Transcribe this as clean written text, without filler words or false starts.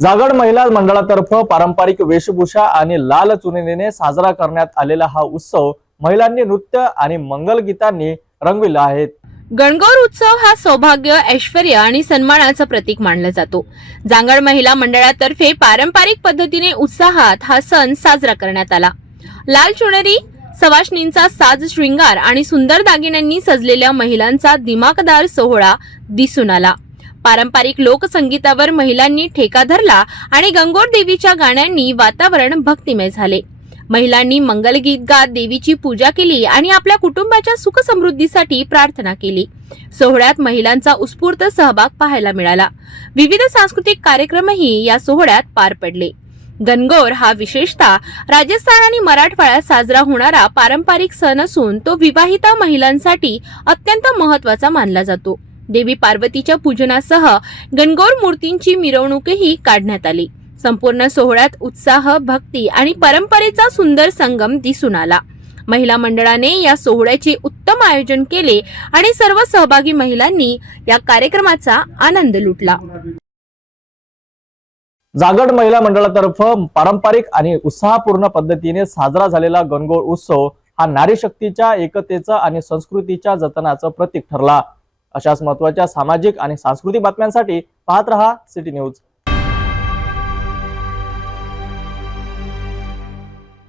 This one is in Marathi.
जागड महिला मंडळातर्फे पारंपरिक वेशभूषा आणि लाल चुनरीने साजरा करण्यात आलेला हा उत्सव महिलांनी नृत्य आणि मंगलगीतांनी रंगविला आहे। गणगौर उत्सव हा सौभाग्य, ऐश्वर्य आणि सन्मानाचं प्रतीक मानला जातो। जागड महिला मंडळातर्फे पारंपरिक पद्धतीने उत्साहात हा सण साजरा करण्यात आला। लाल चुनरी, सवाष्णींचा साज शृंगार आणि सुंदर दागिन्यांनी सजलेल्या महिलांचा दिमाखदार सोहळा दिसून आला। पारंपरिक लोकसंगीतावर महिलांनी ठेका धरला आणि गंगोर देवीच्या गाण्यांनी वातावरण भक्तिमय झाले। महिलांनी मंगलगीत गात देवीची पूजा केली आणि आपल्या कुटुंबाच्या सुख समृद्धीसाठी प्रार्थना केली। सोहळ्यात महिलांचा उत्स्फूर्त सहभाग पाहायला मिळाला। विविध सांस्कृतिक कार्यक्रमही या सोहळ्यात पार पडले। गणगौर हा विशेषतः राजस्थान आणि मराठवाड्यात साजरा होणारा पारंपरिक सण असून तो विवाहिता महिलांसाठी अत्यंत महत्त्वाचा मानला जातो। देवी पार्वतीच्या पूजनासह गणगौर मूर्तींची मिरवणूकही काढण्यात आली। संपूर्ण सोहळ्यात उत्साह, भक्ती आणि परंपरेचा सुंदर संगम दिसून आला। महिला मंडळाने या सोहळ्याचे उत्तम आयोजन केले आणि सर्व सहभागी महिलांनी या कार्यक्रमाचा आनंद लुटला। जागड महिला मंडळातर्फे पारंपरिक आणि उत्साहपूर्ण पद्धतीने साजरा झालेला गणगौर उत्सव हा नारी शक्तीच्या एकतेचं आणि संस्कृतीच्या जतनाचं प्रतीक ठरला। अशाच महत्त्वाच्या सामाजिक आणि सांस्कृतिक बातम्यांसाठी पाहत रहा सिटी न्यूज।